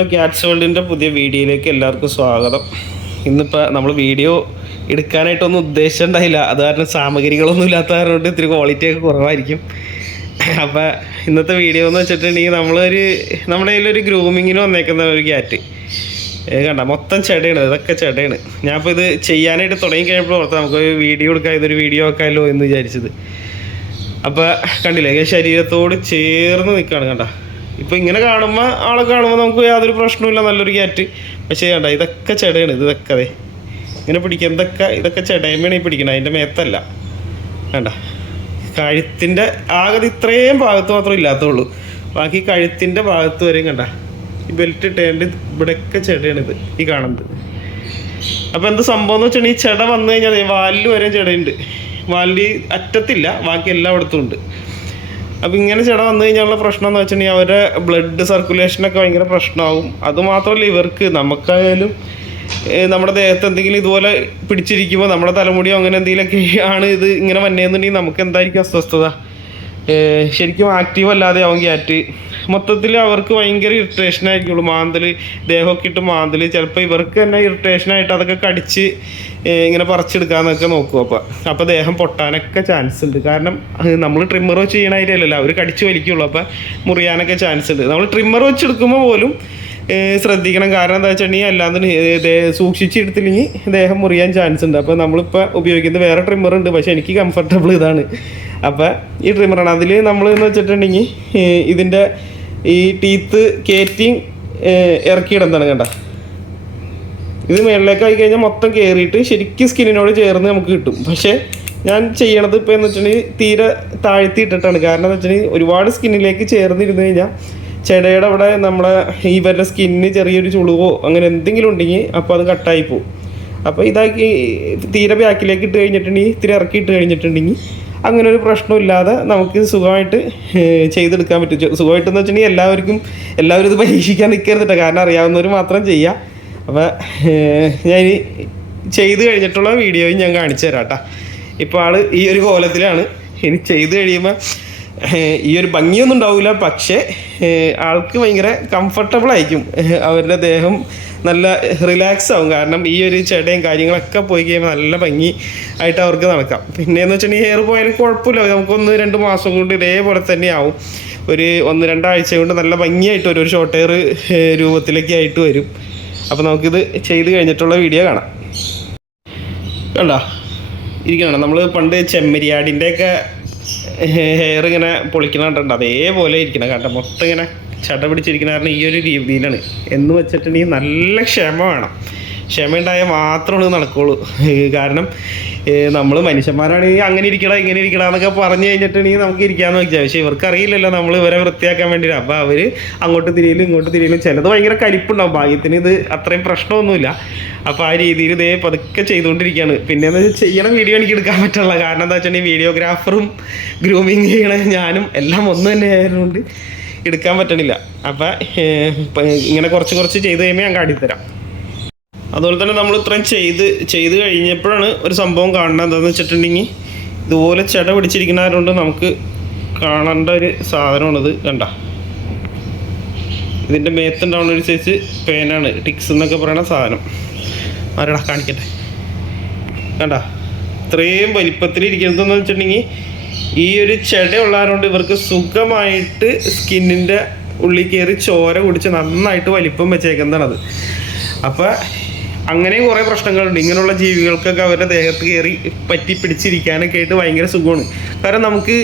Hello cats വേൾഡിൻ്റെ പുതിയ വീഡിയോയിലേക്ക് എല്ലാവർക്കും സ്വാഗതം. ഇന്നിപ്പോൾ നമ്മൾ വീഡിയോ എടുക്കാനായിട്ടൊന്നും ഉദ്ദേശിച്ചിട്ടുണ്ടായില്ല. അത് കാരണം സാമഗ്രികളൊന്നും ഇല്ലാത്ത കാരണം ഇത്തിരി ക്വാളിറ്റി ഒക്കെ കുറവായിരിക്കും. അപ്പോൾ ഇന്നത്തെ വീഡിയോ എന്ന് വെച്ചിട്ടുണ്ടെങ്കിൽ നമ്മുടെ കയ്യിലൊരു ഗ്രൂമിങ്ങിന് വന്നേക്കുന്ന ഒരു ക്യാറ്റ് കണ്ട മൊത്തം ചെടയാണ്, ഇതൊക്കെ ചെടയാണ്. ഞാനിപ്പോൾ ഇത് ചെയ്യാനായിട്ട് തുടങ്ങി കഴിഞ്ഞപ്പോൾ ഓർത്ത് നമുക്കൊരു വീഡിയോ എടുക്കാം, ഇതൊരു വീഡിയോ ആക്കാമല്ലോ എന്ന് വിചാരിച്ചത്. അപ്പോൾ കണ്ടില്ലേ, ശരീരത്തോട് ചേർന്ന് നിൽക്കുകയാണ്. കണ്ട ഇപ്പോൾ ഇങ്ങനെ കാണുമ്പോൾ ആളെ കാണുമ്പോൾ നമുക്ക് യാതൊരു പ്രശ്നമില്ല, നല്ലൊരു ക്യാറ്റ്. പക്ഷേ കണ്ട ഇതൊക്കെ ചെടയാണ്, ഇതൊക്കെ അതെ ഇങ്ങനെ പിടിക്കുക, ഇതൊക്കെ ചെടയമ്മയാണ് ഈ പിടിക്കണം, അതിൻ്റെ മേത്തല്ല. വേണ്ട കഴുത്തിൻ്റെ ആകെ ഇത്രയും ഭാഗത്ത് മാത്രമേ ഇല്ലാത്തുള്ളൂ, ബാക്കി കഴുത്തിൻ്റെ ഭാഗത്ത് വരെയും കണ്ട ഈ ബെൽറ്റ് ഇട്ടേണ്ട ഇവിടെയൊക്കെ ചെടയാണിത് ഈ കാണുന്നത്. അപ്പോൾ എന്ത് സംഭവം എന്ന് വെച്ചിട്ടുണ്ടെങ്കിൽ ഈ ചെട വന്നു കഴിഞ്ഞാൽ വാലിൽ വരെ ചെടയുണ്ട്, വാലിൽ അറ്റത്തില്ല, ബാക്കി എല്ലായിടത്തും ഉണ്ട്. അപ്പം ഇങ്ങനെ ചെട വന്നു കഴിഞ്ഞാലുള്ള പ്രശ്നം എന്ന് വെച്ചിട്ടുണ്ടെങ്കിൽ അവരുടെ ബ്ലഡ് സർക്കുലേഷനൊക്കെ ഭയങ്കര പ്രശ്നമാകും. അതുമാത്രമല്ല ഇവർക്ക് നമുക്കായാലും നമ്മുടെ ദേഹത്ത് എന്തെങ്കിലും ഇതുപോലെ പിടിച്ചിരിക്കുമ്പോൾ നമ്മുടെ തലമുടിയോ അങ്ങനെ എന്തെങ്കിലുമൊക്കെ ആണ് ഇത് ഇങ്ങനെ വന്നേന്നുണ്ടെങ്കിൽ നമുക്ക് എന്തായിരിക്കും അസ്വസ്ഥത, ശരിക്കും ആക്റ്റീവ് അല്ലാതെ ആവും ക്യാറ്റ്. മൊത്തത്തിൽ അവർക്ക് ഭയങ്കര ഇറിറ്റേഷൻ ആയിരിക്കുള്ളൂ, മാന്തൽ ദേഹമൊക്കെ ഇട്ട് മാന്തൽ. ചിലപ്പോൾ ഇവർക്ക് തന്നെ ഇറിറ്റേഷനായിട്ട് അതൊക്കെ കടിച്ച് ഇങ്ങനെ പറിച്ചെടുക്കാമെന്നൊക്കെ നോക്കും. അപ്പോൾ ദേഹം പൊട്ടാനൊക്കെ ചാൻസ് ഉണ്ട്. കാരണം നമ്മൾ ട്രിമ്മർ വെച്ച് ചെയ്യണമായിട്ടല്ലല്ലോ, അവർ കടിച്ച് വലിക്കുള്ളൂ, അപ്പോൾ മുറിയാനൊക്കെ ചാൻസ് ഉണ്ട്. നമ്മൾ ട്രിമ്മർ വെച്ചെടുക്കുമ്പോൾ പോലും ശ്രദ്ധിക്കണം. കാരണം എന്താ വെച്ചിട്ടുണ്ടെങ്കിൽ അല്ലാതെ സൂക്ഷിച്ചെടുത്തില്ലെങ്കിൽ ദേഹം മുറിയാൻ ചാൻസ് ഉണ്ട്. അപ്പോൾ നമ്മളിപ്പോൾ ഉപയോഗിക്കുന്നത് വേറെ ട്രിമ്മർ ഉണ്ട്, പക്ഷേ എനിക്ക് കംഫർട്ടബിൾ ഇതാണ്. അപ്പോൾ ഈ ട്രിമ്മറാണ്. അതിൽ നമ്മൾ എന്ന് വെച്ചിട്ടുണ്ടെങ്കിൽ ഇതിൻ്റെ ഈ ടീത്ത് കയറ്റി ഇറക്കിയിടുന്നതാണ്. കണ്ട ഇത് മുകളിലേക്ക് ആയി കഴിഞ്ഞാൽ മൊത്തം കയറിയിട്ട് ശരിക്കും സ്കിന്നിനോട് ചേർന്ന് നമുക്ക് കിട്ടും. പക്ഷേ ഞാൻ ചെയ്യണത് ഇപ്പോൾ എന്ന് വെച്ചിട്ടുണ്ടെങ്കിൽ തീരെ താഴ്ത്തി ഇട്ടിട്ടാണ്. കാരണം എന്ന് വെച്ചിട്ടുണ്ടെങ്കിൽ ഒരുപാട് സ്കിന്നിലേക്ക് ചേർന്നിരുന്നു കഴിഞ്ഞാൽ ചെടയുടെ അവിടെ നമ്മളെ ഇവരുടെ സ്കിന്നിന് ചെറിയൊരു ചുളിവോ അങ്ങനെ എന്തെങ്കിലും ഉണ്ടെങ്കിൽ അപ്പോൾ അത് കട്ടായി പോകും. അപ്പോൾ ഇതാക്കി തീരെ ബാക്കിലേക്ക് ഇട്ട് കഴിഞ്ഞിട്ടുണ്ടെങ്കിൽ ഇത്തിരി ഇറക്കി ഇട്ട് കഴിഞ്ഞിട്ടുണ്ടെങ്കിൽ അങ്ങനെ ഒരു പ്രശ്നമില്ലാതെ നമുക്ക് സുഖമായിട്ട് ചെയ്തെടുക്കാൻ പറ്റും. സുഖമായിട്ടെന്ന് വെച്ചിട്ടുണ്ടെങ്കിൽ എല്ലാവരും ഇത് പരീക്ഷിക്കാൻ നിൽക്കരുതിട്ട്, കാരണം അറിയാവുന്നവർ മാത്രം ചെയ്യുക. അപ്പോൾ ഞാൻ ചെയ്ത് കഴിഞ്ഞിട്ടുള്ള വീഡിയോയും ഞാൻ കാണിച്ചു തരാം കേട്ടോ. ഇപ്പോൾ ആൾ ഈ ഒരു കോലത്തിലാണ്. ഇനി ചെയ്ത് കഴിയുമ്പോൾ ഈ ഒരു ഭംഗിയൊന്നും ഉണ്ടാവില്ല, പക്ഷേ ആൾക്ക് ഭയങ്കര കംഫർട്ടബിൾ ആയിരിക്കും. അവരുടെ ദേഹം നല്ല റിലാക്സ് ആവും. കാരണം ഈ ഒരു ചെടയും കാര്യങ്ങളൊക്കെ പോയി കഴിയുമ്പോൾ നല്ല ഭംഗി ആയിട്ട് അവർക്ക് നടക്കാം. പിന്നെയെന്ന് വെച്ചിട്ടുണ്ടെങ്കിൽ ഹെയർ പോയാലും കുഴപ്പമില്ല, നമുക്ക് 1-2 മാസം കൊണ്ട് ഇതേപോലെ തന്നെ ആവും. ഒരു 1-2 ആഴ്ച കൊണ്ട് നല്ല ഭംഗിയായിട്ട് ഒരു ഷോർട്ട് ഹെയർ രൂപത്തിലേക്ക് ആയിട്ട് വരും. അപ്പോൾ നമുക്കിത് ചെയ്ത് കഴിഞ്ഞിട്ടുള്ള വീഡിയോ കാണാം. കണ്ടോ ഇരിക്കണം, നമ്മൾ പണ്ട് ചെമ്മരിയാടിൻ്റെയൊക്കെ ഹെയർ ഇങ്ങനെ പൊളിക്കണ കണ്ടിട്ടുണ്ട്, അതേപോലെ ഇരിക്കണം. കണ്ട മൊത്തം ഇങ്ങനെ ചട പിടിച്ചിരിക്കുന്ന കാരണം ഈ ഒരു രീതിയിലാണ്. എന്ന് വെച്ചിട്ടുണ്ടെങ്കിൽ നല്ല ക്ഷമ വേണം, ക്ഷമ ഉണ്ടായാൽ മാത്രമാണ് നടക്കുള്ളൂ. കാരണം നമ്മൾ മനുഷ്യന്മാരാണെങ്കിൽ അങ്ങനെ ഇരിക്കടാ ഇങ്ങനെ ഇരിക്കടാ എന്നൊക്കെ പറഞ്ഞു കഴിഞ്ഞിട്ടുണ്ടെങ്കിൽ നമുക്ക് ഇരിക്കാമെന്ന് വെച്ചാൽ, പക്ഷേ ഇവർക്ക് അറിയില്ലല്ലോ നമ്മൾ ഇവരെ വൃത്തിയാക്കാൻ വേണ്ടിയിട്ട്. അപ്പോൾ അവർ അങ്ങോട്ട് തിരിയലും ഇങ്ങോട്ട് തിരിയലും, ചിലത് ഭയങ്കര കലിപ്പുണ്ടാവും, ഭാഗ്യത്തിന് ഇത് അത്രയും പ്രശ്നമൊന്നുമില്ല. അപ്പോൾ ആ രീതിയിൽ ഇതേ പതുക്കെ ചെയ്തുകൊണ്ടിരിക്കുകയാണ്. പിന്നെ ചെയ്യണ വീഡിയോ എനിക്ക് എടുക്കാൻ പറ്റില്ല, കാരണം എന്താ വെച്ചിട്ടുണ്ടെങ്കിൽ വീഡിയോഗ്രാഫറും ഗ്രൂമിങ് ചെയ്യണ ഞാനും എല്ലാം ഒന്ന് തന്നെ ആയതുകൊണ്ട് എടുക്കാൻ പറ്റണില്ല. അപ്പം ഇങ്ങനെ കുറച്ച് ചെയ്ത് കഴിയുമ്പോൾ ഞാൻ കാട്ടിത്തരാം. അതുപോലെ തന്നെ നമ്മൾ ഇത്രയും ചെയ്ത് കഴിഞ്ഞപ്പോഴാണ് ഒരു സംഭവം കാണുന്നത്. എന്താണെന്ന് വെച്ചിട്ടുണ്ടെങ്കിൽ ഇതുപോലെ ചെട പിടിച്ചിരിക്കുന്നതുകൊണ്ട് നമുക്ക് കാണേണ്ട ഒരു സാധനമാണിത്. കണ്ട ഇതിൻ്റെ മേത്തുണ്ടാവുന്ന ഒരു സൈസ് പേനാണ്, ടിക്സ് എന്നൊക്കെ പറയുന്ന സാധനം. ആരടാ കാണിക്കട്ടെ. കണ്ട ഇത്രയും വലിപ്പത്തിലിരിക്കുന്നതെന്ന് വെച്ചിട്ടുണ്ടെങ്കിൽ ഈ ഒരു ചെട ഉള്ളതുകൊണ്ട് ഇവർക്ക് സുഖമായിട്ട് സ്കിന്നിൻ്റെ ഉള്ളിൽ കയറി ചോര കുടിച്ച് നന്നായിട്ട് വലിപ്പം വെച്ചേക്കുന്നതാണത്. അപ്പോൾ അങ്ങനെയും കുറേ പ്രശ്നങ്ങളുണ്ട്. ഇങ്ങനെയുള്ള ജീവികൾക്കൊക്കെ അവരുടെ ദേഹത്ത് കയറി പറ്റി പിടിച്ചിരിക്കാനൊക്കെ ആയിട്ട് ഭയങ്കര സുഖമാണ്. കാരണം നമുക്ക്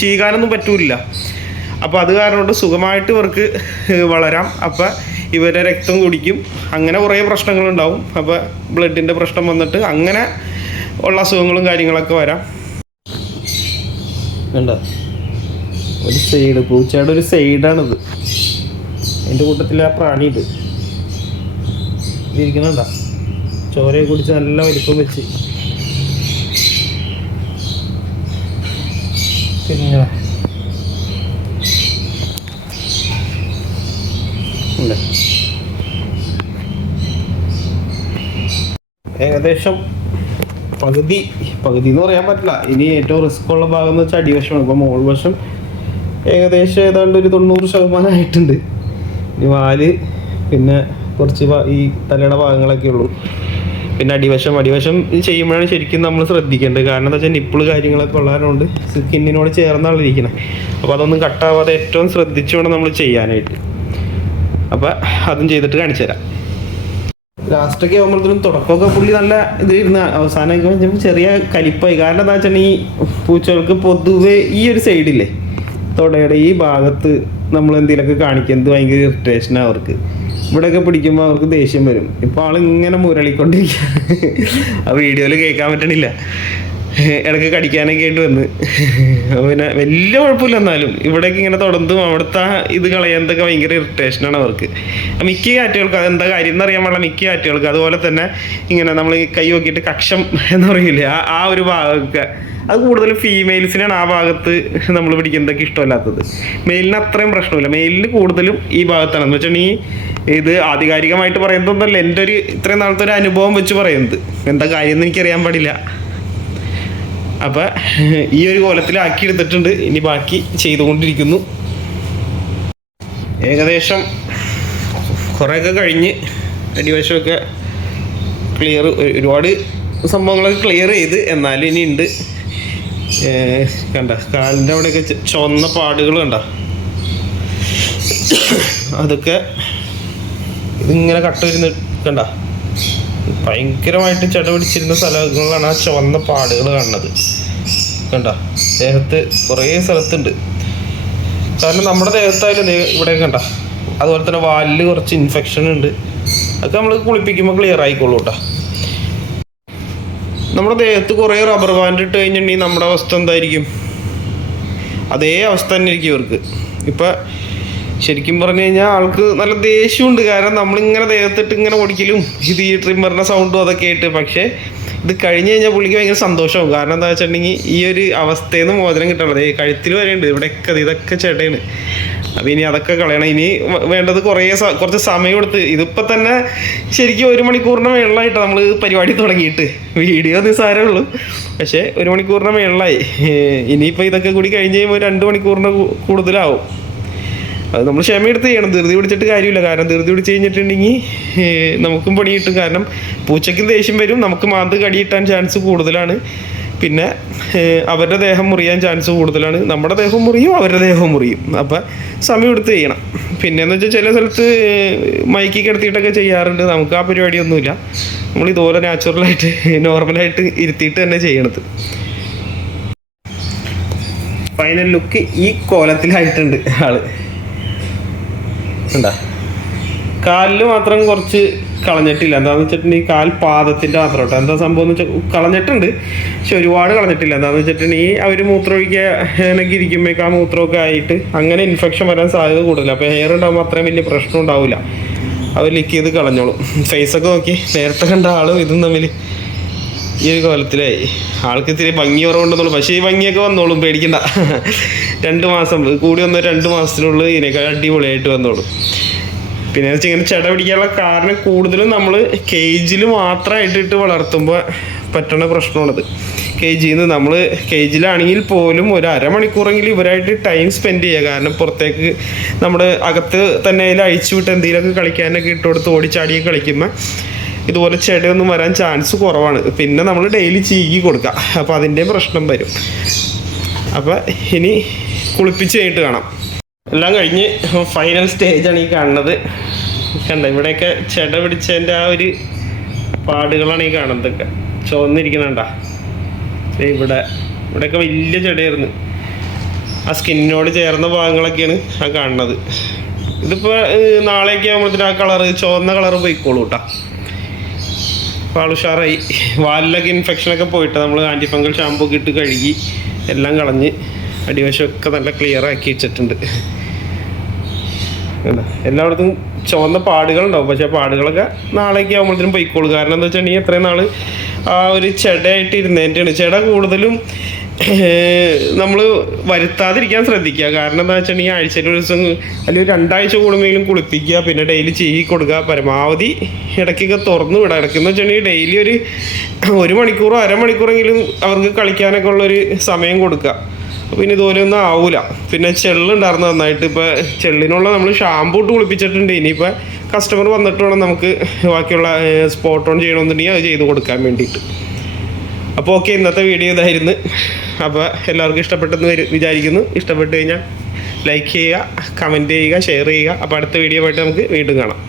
ചെയ്യാനൊന്നും പറ്റൂല. അപ്പോൾ അത് കാരണം കൊണ്ട് സുഖമായിട്ട് ഇവർക്ക് വളരാം. അപ്പോൾ ഇവരെ രക്തം കുടിക്കും, അങ്ങനെ കുറേ പ്രശ്നങ്ങളുണ്ടാവും. അപ്പോൾ ബ്ലഡിൻ്റെ പ്രശ്നം വന്നിട്ട് അങ്ങനെ ഉള്ള അസുഖങ്ങളും കാര്യങ്ങളൊക്കെ വരാം. വേണ്ട ഒരു സൈഡ് പൂച്ചയുടെ ഒരു സൈഡാണിത്. അതിൻ്റെ കൂട്ടത്തിൽ ആ പ്രാണിയുണ്ട് ഇരിക്കണണ്ട, ചോരയെ കുടിച്ച് നല്ല വലിപ്പം വെച്ച്. പിന്നെ ഏകദേശം പകുതി എന്ന് പറയാൻ പറ്റില്ല. ഇനി ഏറ്റവും റിസ്ക് ഉള്ള ഭാഗം എന്ന് വെച്ചാൽ അടിവശമാണ്. ഇപ്പോൾ മോൾ വശം ഏകദേശം ഏതാണ്ട് ഒരു 90% ആയിട്ടുണ്ട്. ഇനി വാല് പിന്നെ കുറച്ച് ഈ തലയുടെ ഭാഗങ്ങളൊക്കെ ഉള്ളൂ. പിന്നെ അടിവശം ചെയ്യുമ്പോഴാണ് ശരിക്കും നമ്മൾ ശ്രദ്ധിക്കേണ്ടത്. കാരണം എന്താ വെച്ചാൽ നിപ്പിള് കാര്യങ്ങളൊക്കെ ഉള്ളതുകൊണ്ട് സ്കിന്നിനോട് ചേർന്നാണ് ഇരിക്കുന്നത്. അപ്പോൾ അതൊന്നും കട്ടാവാതെ ഏറ്റവും ശ്രദ്ധിച്ചു വേണം നമ്മൾ ചെയ്യാനായിട്ട്. അപ്പോൾ അതും ചെയ്തിട്ട് കാണിച്ചു തരാം. ലാസ്റ്റൊക്കെ ആകുമ്പോഴത്തേനും തുടക്കമൊക്കെ പുള്ളി നല്ല ഇതിരുന്ന അവസാനം ചെറിയ കലിപ്പായി. കാരണം എന്താ വെച്ചാൽ ഈ പൂച്ചകൾക്ക് പൊതുവെ ഈ ഒരു സൈഡില്ലേ തൊടയുടെ ഈ ഭാഗത്ത് നമ്മൾ എന്തെങ്കിലുമൊക്കെ കാണിക്കുന്നത് ഭയങ്കര ഇറിറ്റേഷനാണ് അവർക്ക്. ഇവിടെയൊക്കെ പിടിക്കുമ്പോൾ അവർക്ക് ദേഷ്യം വരും. ഇപ്പോൾ ആളിങ്ങനെ മുരളിക്കൊണ്ടിരിക്കുക. ആ വീഡിയോയിൽ കേൾക്കാൻ പറ്റണില്ല. ഇടയ്ക്ക് കടിക്കാനൊക്കെ ആയിട്ട് വന്ന് പിന്നെ വലിയ കുഴപ്പമില്ല. എന്നാലും ഇവിടേക്ക് ഇങ്ങനെ തുടർന്നും അവിടുത്തെ ഇത് കളയാനതൊക്കെ ഭയങ്കര ഇറിറ്റേഷനാണ് അവർക്ക്. മിക്ക കാറ്റുകൾക്ക് അതെന്താ കാര്യം എന്നറിയാൻ പാടില്ല. മിക്ക കാറ്റുകൾക്ക് അതുപോലെ തന്നെ ഇങ്ങനെ നമ്മൾ കൈ നോക്കിയിട്ട് കക്ഷം എന്ന് പറയില്ലേ, ആ ഒരു ഭാഗമൊക്കെ അത് കൂടുതലും ഫീമെയിൽസിനാണ് ആ ഭാഗത്ത് നമ്മൾ പിടിക്കുന്നതൊക്കെ ഇഷ്ടമല്ലാത്തത്. മെയിലിന് അത്രയും പ്രശ്നമില്ല. മെയിലിന് കൂടുതലും ഈ ഭാഗത്താണ്. എന്ന് വെച്ചിട്ടുണ്ടെങ്കിൽ ഇത് ആധികാരികമായിട്ട് പറയുന്നതൊന്നല്ല, എൻ്റെ ഒരു ഇത്രയും നാളത്തെ ഒരു അനുഭവം വെച്ച് പറയുന്നത്. എന്താ കാര്യം എന്ന് എനിക്കറിയാൻ പാടില്ല. അപ്പം ഈ ഒരു കോലത്തിലാക്കി എടുത്തിട്ടുണ്ട്. ഇനി ബാക്കി ചെയ്തുകൊണ്ടിരിക്കുന്നു. ഏകദേശം കുറേയൊക്കെ കഴിഞ്ഞ് അടിവശമൊക്കെ ക്ലിയർ, ഒരുപാട് സംഭവങ്ങളൊക്കെ ക്ലിയർ ചെയ്ത്. എന്നാലും ഇനി ഉണ്ട്. കണ്ട കാലിൻ്റെ അവിടെയൊക്കെ ചുവന്ന പാടുകൾ കണ്ട, അതൊക്കെ ഇതിങ്ങനെ കട്ട് വരുന്ന കണ്ട, ഭയങ്കരമായിട്ട് ചെട പിടിച്ചിരുന്ന സ്ഥലങ്ങളിലാണ് ആ ചുവന്ന പാടുകൾ കാണുന്നത്. കണ്ട ദേഹത്ത് കുറേ സ്ഥലത്തുണ്ട്. കാരണം നമ്മുടെ ദേഹത്തായാലും ഇവിടെ കണ്ട, അതുപോലെ തന്നെ വാലിൽ കുറച്ച് ഇൻഫെക്ഷൻ ഉണ്ട്. അതൊക്കെ നമ്മൾ കുളിപ്പിക്കുമ്പോൾ ക്ലിയർ ആയിക്കോളൂ കേട്ടോ. നമ്മുടെ ദേഹത്ത് കുറേ റബ്ബർ ബാൻഡ് ഇട്ട് കഴിഞ്ഞിട്ടുണ്ടെങ്കിൽ നമ്മുടെ അവസ്ഥ എന്തായിരിക്കും? അതേ അവസ്ഥ തന്നെ ആയിരിക്കും ഇവർക്ക്. ഇപ്പം ശരിക്കും പറഞ്ഞു കഴിഞ്ഞാൽ ആൾക്ക് നല്ല ദേഷ്യമുണ്ട്. കാരണം നമ്മളിങ്ങനെ ദേഹത്തിട്ട് ഇങ്ങനെ ഓടിക്കലും ഇത് ഈ ട്രിമ്മറിൻ്റെ സൗണ്ടും അതൊക്കെ ആയിട്ട്. പക്ഷേ ഇത് കഴിഞ്ഞ് കഴിഞ്ഞാൽ പുള്ളിക്ക് ഭയങ്കര സന്തോഷമാവും. കാരണം എന്താ വെച്ചിട്ടുണ്ടെങ്കിൽ ഈ ഒരു അവസ്ഥയിൽ നിന്ന് മോചനം കിട്ടണത്. കഴുത്തിൽ വരെയുണ്ട്, ഇവിടെയൊക്കെ ഇതൊക്കെ ചേട്ടയാണ്. അപ്പം ഇനി അതൊക്കെ കളയണം. ഇനി വേണ്ടത് കുറച്ച് സമയം എടുത്ത്, ഇതിപ്പോൾ തന്നെ ശരിക്കും 1 മണിക്കൂറിന് മേളിലായിട്ട് നമ്മൾ പരിപാടി തുടങ്ങിയിട്ട്. വീഡിയോ നിസ്സാരമേ ഉള്ളൂ, പക്ഷേ 1 മണിക്കൂറിന് മേളിലായി. ഇനിയിപ്പോൾ ഇതൊക്കെ കൂടി കഴിഞ്ഞ് കഴിയുമ്പോൾ 2 മണിക്കൂറിന് കൂടുതലാവും. അത് നമ്മൾ ക്ഷമയെടുത്ത് ചെയ്യണം. ധൃതി പിടിച്ചിട്ട് കാര്യമില്ല. കാരണം ധൃതി പിടിച്ച് കഴിഞ്ഞിട്ടുണ്ടെങ്കിൽ നമുക്കും പണി കിട്ടും. കാരണം പൂച്ചയ്ക്കും ദേഷ്യം വരും, നമുക്ക് മാന്ത് കടി കിട്ടാൻ ചാൻസ് കൂടുതലാണ്. പിന്നെ അവരുടെ ദേഹം മുറിയാൻ ചാൻസ് കൂടുതലാണ്. നമ്മുടെ ദേഹം മുറിയും അവരുടെ ദേഹവും മുറിയും. അപ്പം സമയം എടുത്ത് ചെയ്യണം. പിന്നെയെന്ന് വെച്ചാൽ ചില സ്ഥലത്ത് മൈക്കി കിടത്തിയിട്ടൊക്കെ ചെയ്യാറുണ്ട്. നമുക്ക് ആ പരിപാടിയൊന്നുമില്ല. നമ്മൾ ഇതുപോലെ നാച്ചുറലായിട്ട് നോർമലായിട്ട് ഇരുത്തിയിട്ട് തന്നെ ചെയ്യണത്. ഫൈനൽ ലുക്ക് ഈ കോലത്തിലായിട്ടുണ്ട് ആള്. എന്താ കാലിൽ മാത്രം കുറച്ച് കളഞ്ഞിട്ടില്ല. എന്താണെന്ന് വെച്ചിട്ടുണ്ടെങ്കിൽ കാൽ പാദത്തിൻ്റെ മാത്രം കേട്ടോ. എന്താ സംഭവം എന്ന് വെച്ചാൽ കളഞ്ഞിട്ടുണ്ട്, പക്ഷെ ഒരുപാട് കളഞ്ഞിട്ടില്ല. എന്താണെന്ന് വെച്ചിട്ടുണ്ടെങ്കിൽ അവർ മൂത്രമൊഴിക്കാനൊക്കെ ഇരിക്കുമ്പോഴേക്ക് ആ മൂത്രമൊക്കെ ആയിട്ട് അങ്ങനെ ഇൻഫെക്ഷൻ വരാൻ സാധ്യത കൂടുതലാണ്. അപ്പോൾ ഹെയർ ഉണ്ടാകുമ്പോൾ അത്രയും വലിയ പ്രശ്നം ഉണ്ടാവില്ല. അവർ ലിക്ക് ചെയ്ത് കളഞ്ഞോളും. ഫേസൊക്കെ നോക്കി നേരത്തെ കണ്ട ആളും ഇതും തമ്മിൽ ഈ ഒരു കോലത്തിലായി. ആൾക്ക് ഇത്തിരി ഭംഗി കുറവുണ്ടെന്നുള്ളൂ. പക്ഷേ ഈ ഭംഗിയൊക്കെ വന്നോളും, പേടിക്കണ്ട. 2 മാസം കൂടി വന്ന 2 മാസത്തിനുള്ളിൽ ഇതിനേക്കാൾ അടിപൊളിയായിട്ട് വന്നോളും. പിന്നെ വെച്ചാൽ ഇങ്ങനെ ചെട പിടിക്കാനുള്ള കാരണം കൂടുതലും നമ്മൾ കേജിൽ മാത്രമായിട്ടിട്ട് വളർത്തുമ്പോൾ പറ്റുന്ന പ്രശ്നമാണത്. കേജിന്ന് നമ്മൾ കേജിലാണെങ്കിൽ പോലും ഒരു അരമണിക്കൂറെങ്കിലും ഇവരായിട്ട് ടൈം സ്പെൻഡ് ചെയ്യുക. കാരണം പുറത്തേക്ക് നമ്മുടെ അകത്ത് തന്നെ അതിൽ അഴിച്ചു വിട്ട് എന്തെങ്കിലുമൊക്കെ കളിക്കാനൊക്കെ ഇട്ട് കൊടുത്ത് ഓടിച്ചാടിയൊക്കെ കളിക്കുമ്പോൾ ഇതുപോലെ ചെടയൊന്നും വരാൻ ചാൻസ് കുറവാണ്. പിന്നെ നമ്മൾ ഡെയിലി ചീകി കൊടുക്കുക. അപ്പോൾ അതിൻ്റെയും പ്രശ്നം വരും. അപ്പോൾ ഇനി കുളിപ്പിച്ച് കഴിഞ്ഞിട്ട് കാണാം. എല്ലാം കഴിഞ്ഞ് ഫൈനൽ സ്റ്റേജാണ് ഈ കാണുന്നത്. കണ്ട ഇവിടെയൊക്കെ ചെട പിടിച്ചതിൻ്റെ ആ ഒരു പാടുകളാണ് ഈ കാണുന്നതൊക്കെ. ചുവന്നിരിക്കണണ്ട ഇവിടെയൊക്കെ വലിയ ചെടയായിരുന്നു. ആ സ്കിന്നിനോട് ചേർന്ന ഭാഗങ്ങളൊക്കെയാണ് ആ കാണുന്നത്. ഇതിപ്പോൾ നാളെയൊക്കെ ആകുമ്പോഴത്തേന് ആ കളറ് ചുവന്ന കളറ് പോയിക്കോളൂ കേട്ടോ. അപ്പോൾ ആൾ ഉഷാറായി. വാലിലൊക്കെ ഇൻഫെക്ഷനൊക്കെ പോയിട്ട് നമ്മൾ ആൻറ്റി ഫംഗൽ ഷാമ്പൂ ഒക്കെ ഇട്ട് കഴുകി എല്ലാം കളഞ്ഞ് അടിവശമൊക്കെ നല്ല ക്ലിയർ ആക്കി വെച്ചിട്ടുണ്ട്. എല്ലായിടത്തും ചുവന്ന പാടുകളുണ്ടാവും, പക്ഷേ പാടുകളൊക്കെ നാളേക്ക് ആകുമ്പോഴത്തേനും പൊയ്ക്കോളൂ. കാരണം എന്താ വെച്ചിട്ടുണ്ടെങ്കിൽ എത്രയും നാൾ ആ ഒരു ചെടയായിട്ട് ഇരുന്നതിൻ്റെയാണ്. ചെട കൂടുതലും നമ്മൾ വരുത്താതിരിക്കാൻ ശ്രദ്ധിക്കുക. കാരണം എന്താ വെച്ചിട്ടുണ്ടെങ്കിൽ ആഴ്ചയിൽ ഒരു ദിവസം അല്ലെങ്കിൽ 2 ആഴ്ച കൂടുമ്പോഴെങ്കിലും കുളിപ്പിക്കുക. പിന്നെ ഡെയിലി ചീകി കൊടുക്കുക. പരമാവധി ഇടയ്ക്കൊക്കെ തുറന്നു വിടുക. ഇടയ്ക്കെന്ന് വെച്ചിട്ടുണ്ടെങ്കിൽ ഡെയിലി ഒരു 1 മണിക്കൂറോ അരമണിക്കൂറെങ്കിലും അവർക്ക് കളിക്കാനൊക്കെ ഉള്ളൊരു സമയം കൊടുക്കുക. പിന്നെ ഇതുപോലെ ഒന്നും ആവൂല. പിന്നെ ചെള്ളുണ്ടായിരുന്നു നന്നായിട്ട്. ഇപ്പോൾ ചെള്ളിനുള്ള നമ്മൾ ഷാമ്പൂ ഇട്ട് കുളിപ്പിച്ചിട്ടുണ്ട്. ഇനിയിപ്പോൾ കസ്റ്റമർ വന്നിട്ട് വേണം നമുക്ക് ബാക്കിയുള്ള സ്പോട്ട് ഓൺ ചെയ്യണമെന്നുണ്ടെങ്കിൽ അത് ചെയ്ത് കൊടുക്കാൻ വേണ്ടിയിട്ട്. അപ്പോൾ ഓക്കെ, ഇന്നത്തെ വീഡിയോ ഇതായിരുന്നു. അപ്പോൾ എല്ലാവർക്കും ഇഷ്ടപ്പെട്ടെന്ന് വിചാരിക്കുന്നു. ഇഷ്ടപ്പെട്ട് കഴിഞ്ഞാൽ ലൈക്ക് ചെയ്യുക, കമൻറ്റ് ചെയ്യുക, ഷെയർ ചെയ്യുക. അപ്പോൾ അടുത്ത വീഡിയോ ആയിട്ട് നമുക്ക് വീണ്ടും കാണാം.